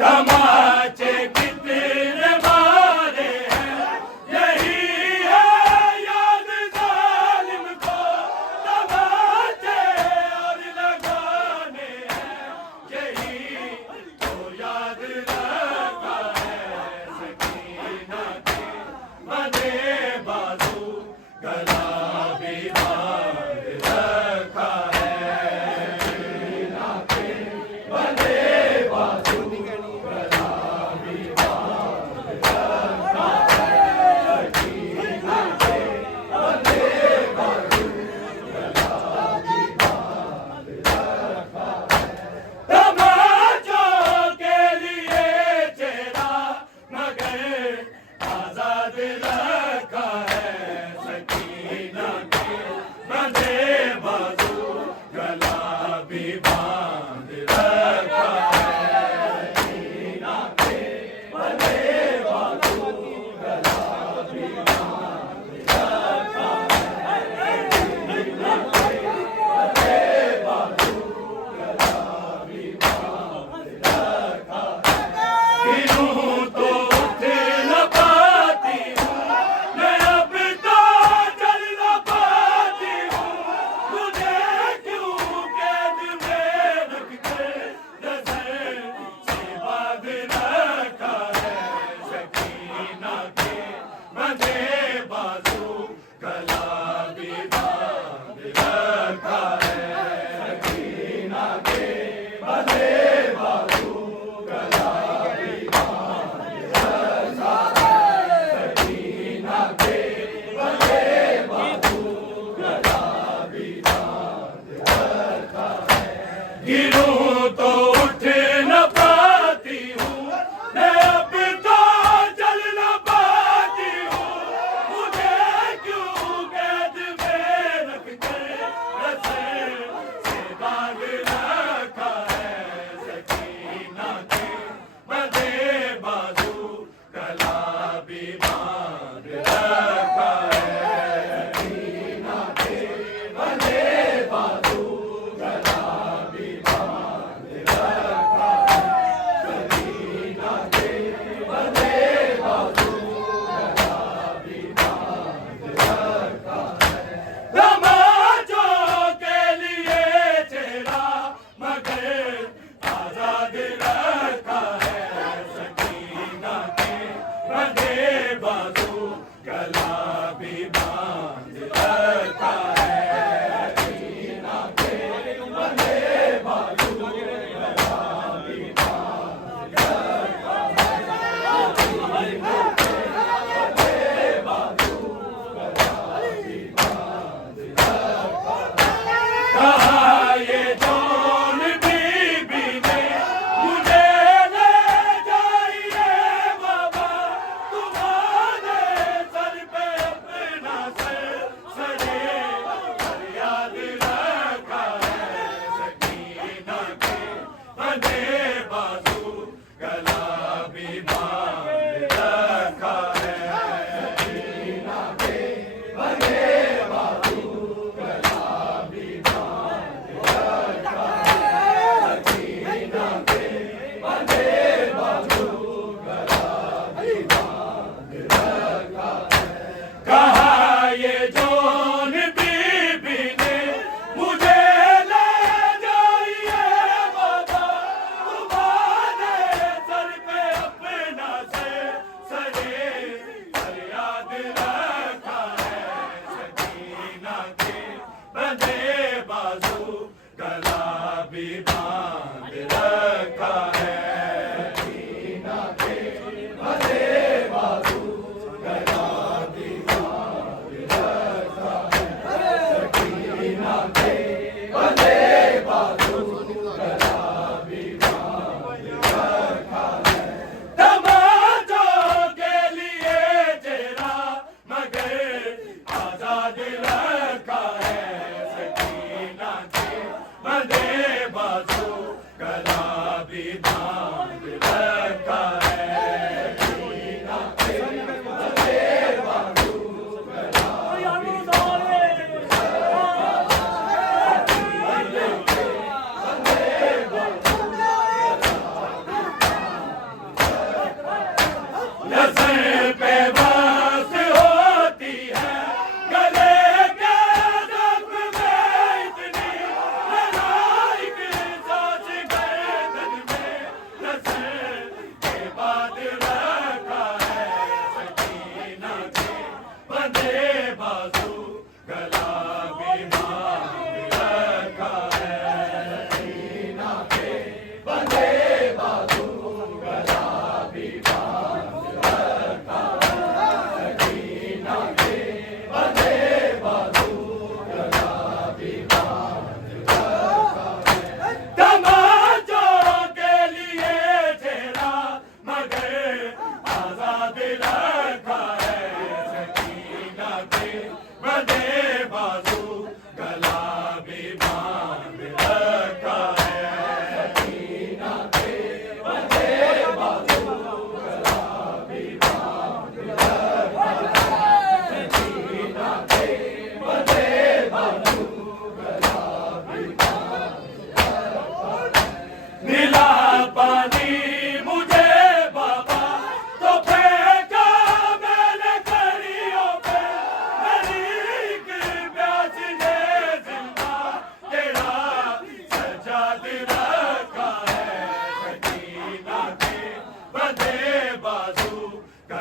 तमाचे कितने मारे हैं, यही है याद जालिम को तमाचे और लगाने हैं, यही तो याद रखा है सकीना के बंधे बाजू गला भी बांध रखा है, सकीना के बंधे बाजू गला भी बांध रखा है, सकीना के बंधे बाजू गला भी बांध रखा है। तमाचों के लिए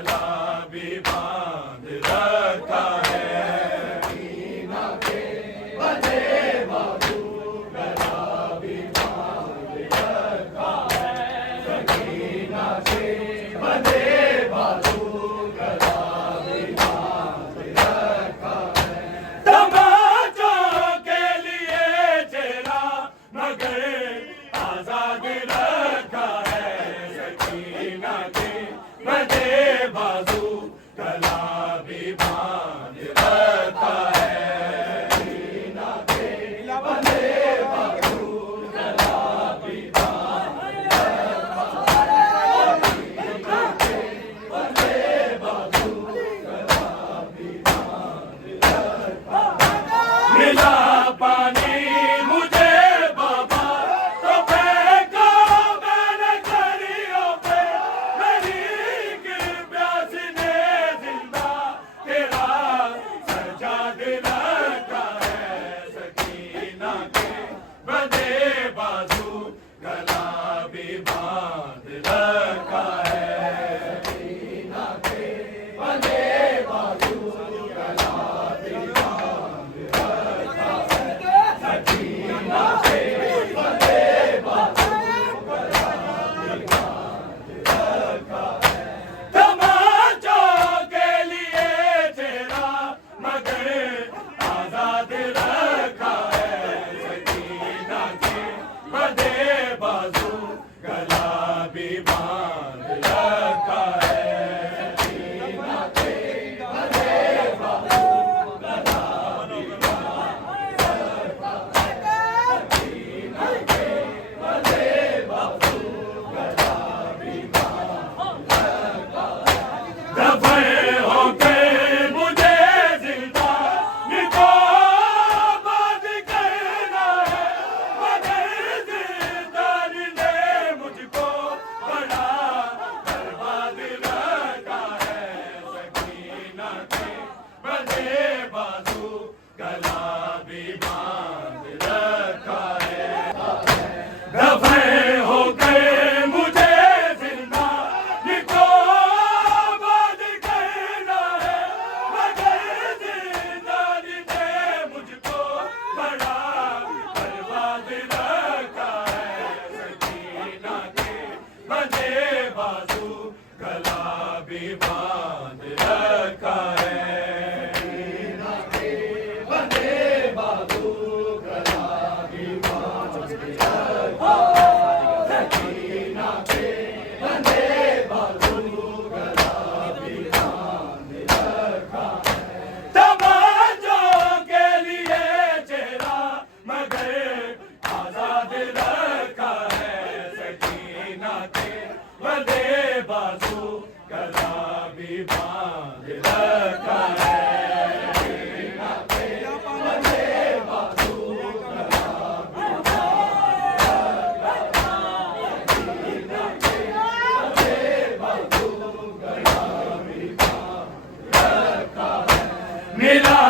गला भी बांध रखा है। मिला पानी मुझे बाबा तो फेंको मैंने झड़ियों पे, मेरी एक प्यास ने जिंदा तेरा सजा दिलका है। सकीना के बंधे बाजू गला भी बांध रखा है। सकीना के बंधे बाजू गला भी बांध रखा है। सकीना के बंधे बाजू गला भी बांध रखा है। तमाचों के लिए चेहरा मगर आजाद रखा है। सकीना के बंधे बाजू गला भी बांध रखा है। सकीना के बंधे बाजू गला भी बांध रखा है। सकीना के बंधे बाजू गला भी बांध रखा है। दफे होके मुझे जिंदा निको बात करना है, मगर जिंदानी ने मुझको बड़ा बर्बाद रखा है। सकीना के बंधे बाजू गला भी बांध रखा है। दफे होके मुझे जिंदा निको बात करना है, मगर जिंदानी ने मुझको बड़ा बर्बाद रखा है। सकीना के बंधे बाजू गला भी बांध रखा है। सकीना के बंधे बाजू गला भी बांध रखा है। सकीना के बंधे बाजू गला भी बांध रखा है। तमाचों के लिए चेहरा मगर आजाद रखा है। सकीना के बंधे बाजू गला भी बांध रखा है। सकीना के बंधे बाजू गला भी बांध रखा है। सकीना के बंधे बाजू गला भी बांध रखा है। मिला